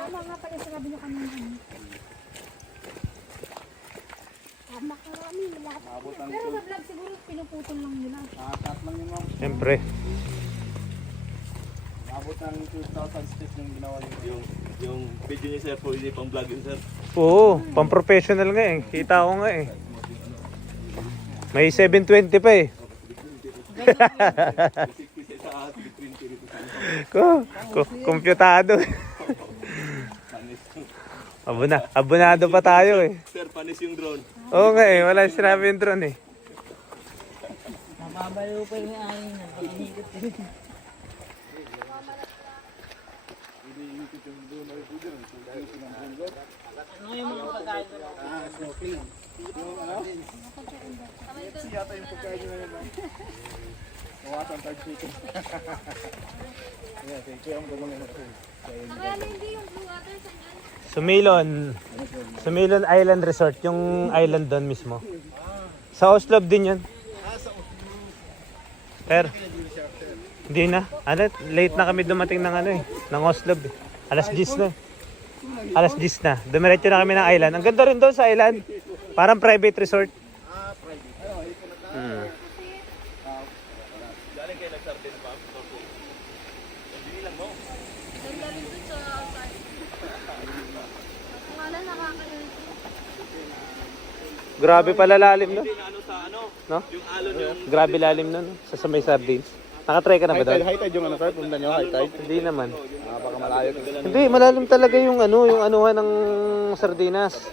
Tama nga pala sinabi niyo kanina. Tama karami, lahat. Pero sa vlog siguro pinuputol lang nila. Tap lang yun ma'am. Siyempre. Abot ng 2,000 steps yung ginawa niyo. Yung video niyo sir, po hindi pang vlog yun sir. Oo, pang-professional nga eh. Kita ko nga eh. May 720 pa eh. Kompyutado. Abonado pa tayo eh. Sir, panis yung drone. Oo nga eh, wala sinabi yung drone eh. Mababalo pa yung ayin na. Pag-iikot din. Ano yung mga pagkain ko? Yata yung pagkain nyo ngayon ma'am. Mawasan tag chicken. Yeah, thank you. Ang gumang na ito. Kaya hindi yung blue water sa inyo. Sumilon Island Resort, yung island doon mismo. Sa Oslo din yun. Pero, hindi na. Ano, late na kami dumating ng ano eh, ng Oslo eh. Alas 10 na. Alas 10 na. Dumiretso na kami ng island. Ang ganda rin doon sa island. Parang private resort. Hmm. Galing kayo nagsardin pa. Binilang mo. Ganda rin dun sa outside. Wala nakakalimutan. Grabe pala lalim no? Hindi na ano sa ano. No? Yung alon yung... Grabe lalim no? Sa may sardines. Nakatry ka na ba doon? High tide yung ano sir, punta nyo high tide. Hindi naman. Baka malayo. Hindi, malalim talaga yung ano, yung anuhan ng sardinas.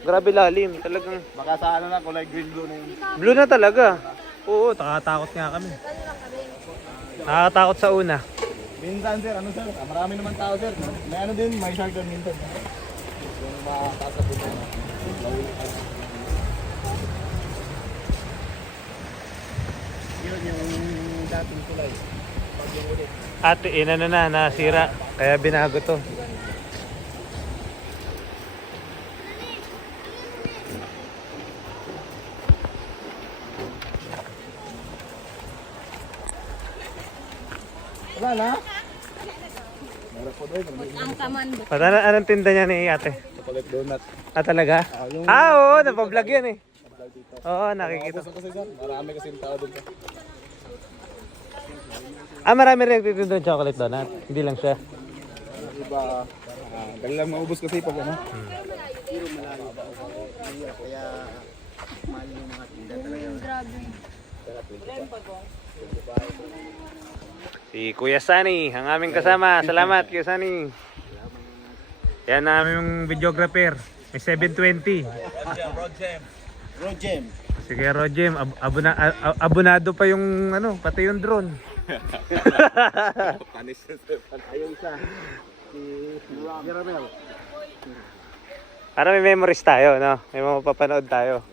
Grabe lalim, talagang Baka sa ano na, kulay green blue na yun. blue na talaga. Oo, nakatakot nga kami. Nakakatakot sa una. Minsan sir, ano sir, marami naman tao sir. May ano din, may shark doon minsan. Yung makakasa po na. Yun yung dating kulay. Pag yung ulit. Ate, inano na, nasira. Kaya binago to. Wala na? Meron po doon. Ang kaman. Anong tinda niya ni ate? Chocolate donut. Ah, talaga? Yung... Oo, napablog yan eh. Oo, nakikita. Kasi sir, marami kasi tao doon sir. Ah, marami rin nagtitinda ng chocolate donut. Hindi lang siya. Iba, dali lang maubos kasi pag ano. Kaya, mahal yung mga tinda talaga. Grabe. Si Kuya Sunny, ang aming kasama. Salamat, Kuya Sunny. Yan ang aming videographer. May 720. Rojem. Si Kuya Rojem, abonado pa yung ano, pati yung drone. Panis na sir. Ayun isa. Si Caramel. Para may memories tayo, no? May mga mapapanood tayo.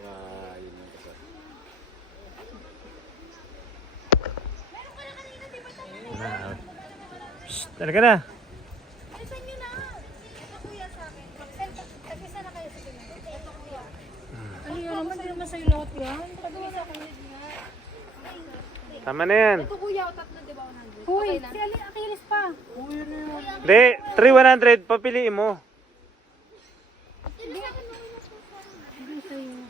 Shhh, talaga na. Alisan nyo na. Ito kuya sa akin. Tag-isa na kayo sa tingin. Ito kuya. Ano yun naman? Sa'yo masa'yo lahat yan? Tag-isa kayo nga. Tama na yan. Ito kuya, o tatlo diba 100? Uy, si Akilis pa. Uy, ano yun? Hindi, 3,100, papiliin mo. Hindi sa'yo.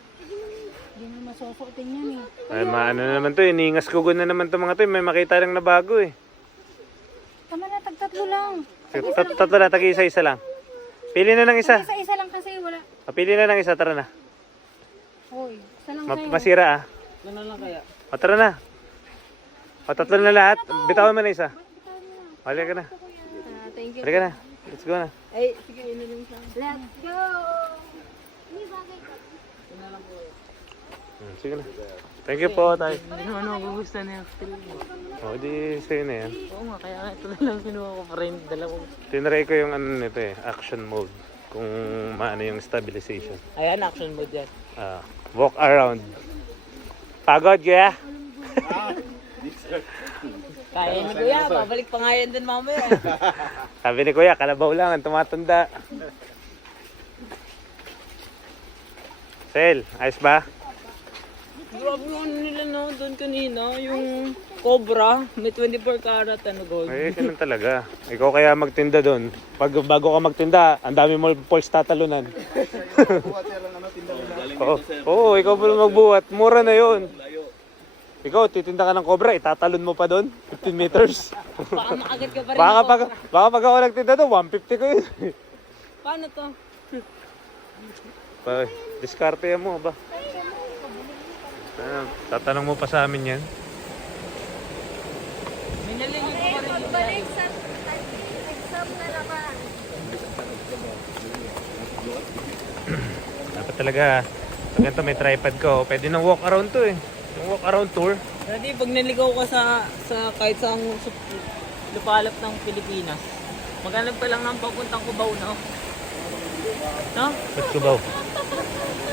Hindi mo masusuotin yan eh. Ay, maano naman to, iningas ko na naman to mga to. May makita lang na bago eh. Tama na, tag-tatlo lang. Tatlo na, tag-isa-isa lang. Pili na ng isa. Isa-isa lang kasi wala. Pili na ng isa, tara na. Uy, isa lang sa'yo. Masira ah. Ano lang kaya? O tara na. O tatlo na lahat. Bitawan mo na isa. Halika na. Thank you. Halika na. Let's go na. Ay, sige, ino lang siya. Let's go! Hindi bagay ka. Sige na. Thank you po tayo. Hindi naman ako gusto na yung film. O di sa'yo na yan. Oo nga, kaya ito na lang kinuha ko pa rin. Dala ko. Tinry ko yung ano nito eh. Action mode. Kung maano yung stabilization. Ayan, action mode yan. Walk around. Pagod kaya? Kaya ni Kuya, babalik pa nga yan din mamaya. Sabi ni Kuya, kalabaw lang ang tumatanda. Sel, ayos ba? Grabe yung ano nila no, doon kanina, yung Cobra, may 24 karat, ano gold. Eh, ganun talaga. Ikaw kaya magtinda doon. Bago ka magtinda, ang dami mo pulse tatalunan. Buhat sir lang ano, tinda nila. Oo, ikaw pa magbuhat. Mura na yun. Ikaw, titinda ka ng cobra, itatalon mo pa doon. 15 meters. Baka makagat ka pa rin. Baka pag ako nagtinda doon, 150 ko yun. Paano to? Diskarte mo ba? Tatanong mo pa sa amin yan. May nalilig ko pa rin. Pagbalik sa exam na naman. Dapat talaga, pag ganito may tripod ko, pwede nang walk around to eh. Yung walk around tour. Dati pag naligaw ka sa kahit saang lupalop ng Pilipinas, maghanap ka lang ng papuntang Cubao, no? No? Ba't Cubao?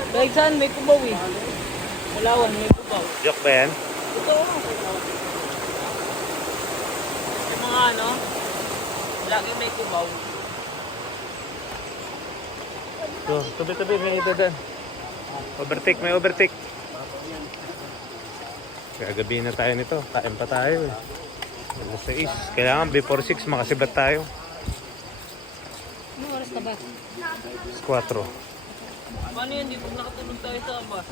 Kahit saan may Cubao eh. Palawan may Cubao. Joke ba yan? Ito. Yung mga ano, lagi may Cubao. So, tabi-tabi, may ito dyan. Overtake, may overtake. Gagabi na tayo nito. Kain pa tayo eh. Alas 6. Kailangan before 6 makasibat tayo. Anong oras ka ba? 4. Paano yan? Di pag nakatulog tayo sa bus,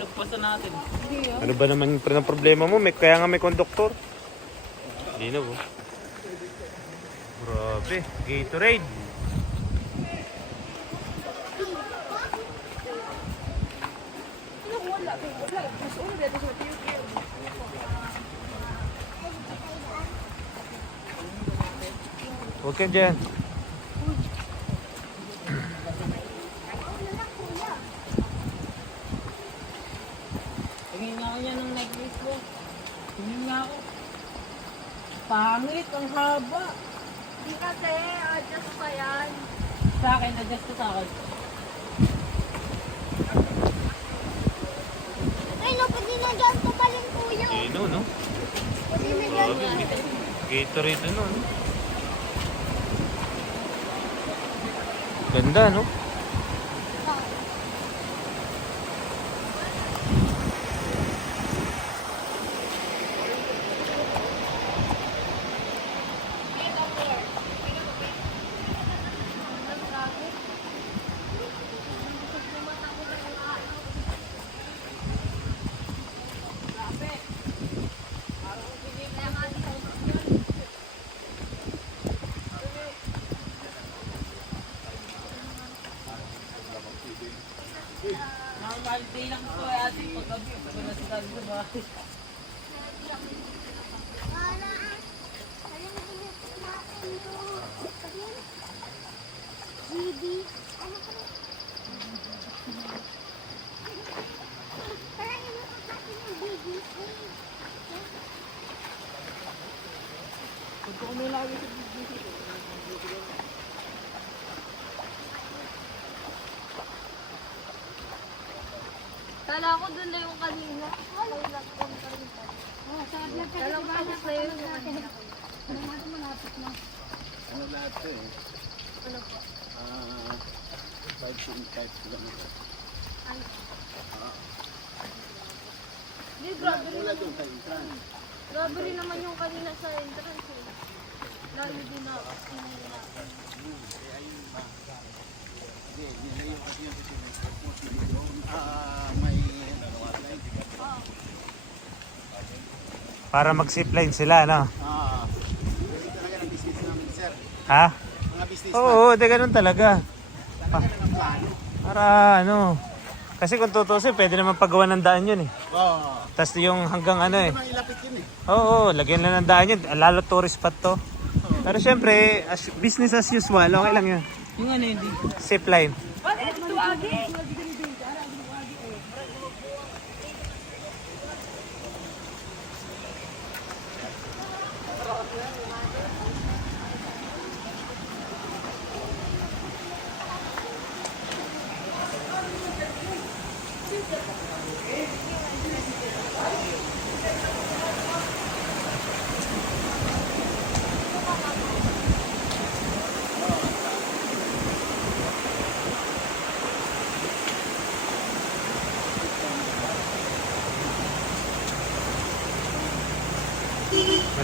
lagpasan natin. Ano ba naman ang problema mo? Kaya nga may konduktor. Hindi na po. Grabe. Gatorade. Huwag ka dyan. Tingin nga ako yan ng necklace ko. Tingin nga ako. Pangit, ang haba. Hindi kasi, adjust pa yan. Sa akin, adjust ko sa akin. Ay, no, pwede na dyan tumalin kuya. Sino, no? Pwede na dyan yan. Gatorade ano, no? Ganda, no? Normal day lang ito ay ate. Paggabi, pag nasitabi sa bahay. Kala ko doon na yung kanina. Ay, lang ko pa rin pa. Oh, sa vlog ka. Kala ko tapos na yun yung kanina. Ano nga ito malapit na? Ano lahat to eh? Ano po? 5 kilometers. Ay. Hindi, grabe rin Wala naman. doon sa entrance. Grabe rin naman yung kanina sa entrance eh. Layo din na. Hindi, nalayo kasi yan kasi may Para mag-zipline sila, no? Kasi talaga ng business namin, sir. Ha? Mga business Oo, di ganun talaga. talaga ng plano. Para ano. Kasi kung tutusin, pwede naman paggawa ng daan yun eh. Oo. Tapos yung hanggang ano eh. Naman ilapit yun eh. Oo, lagyan lang ng daan yun. Lalo tourist spot to. Pero syempre, business as usual, okay lang yun. Yung ano hindi. Zipline.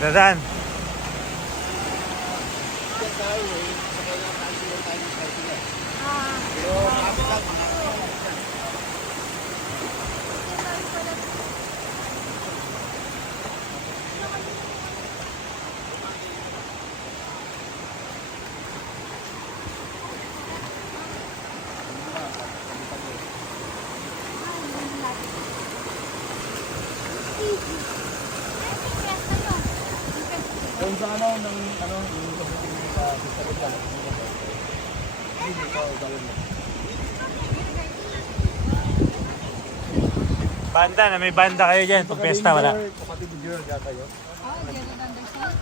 Dadaan. Ayun sa ano, ng ano, yung kapatid sa Rizal. Hindi, ikaw, gawin mo. Banda na, may banda kayo dyan. Pag pesta wala. Kapatid ni Jor, gata yun.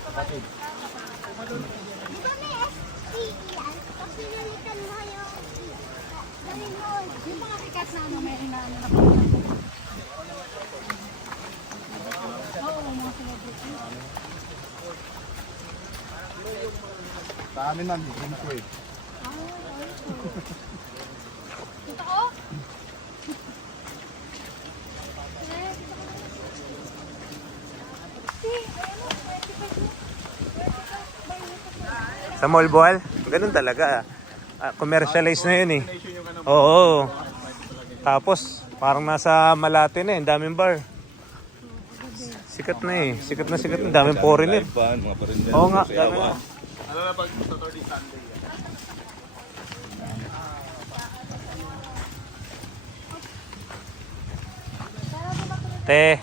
Kapatid. Di ba may STE yan? Pag pinalitan mo yung gawin mo. Yung mga kikat na ano, may inaano na Oo, mga celebrity. Sa amin man, green ko eh. Kita ko? Sa mall ball, ganun talaga. Commercialized na yun eh. Oo. Tapos, parang nasa Malate na eh. Ang daming bar. Sikat na eh. Sikat na sikat. Ang daming foreigner. Oo nga. Dami na. Ano na pag Saturday, Sunday? Te,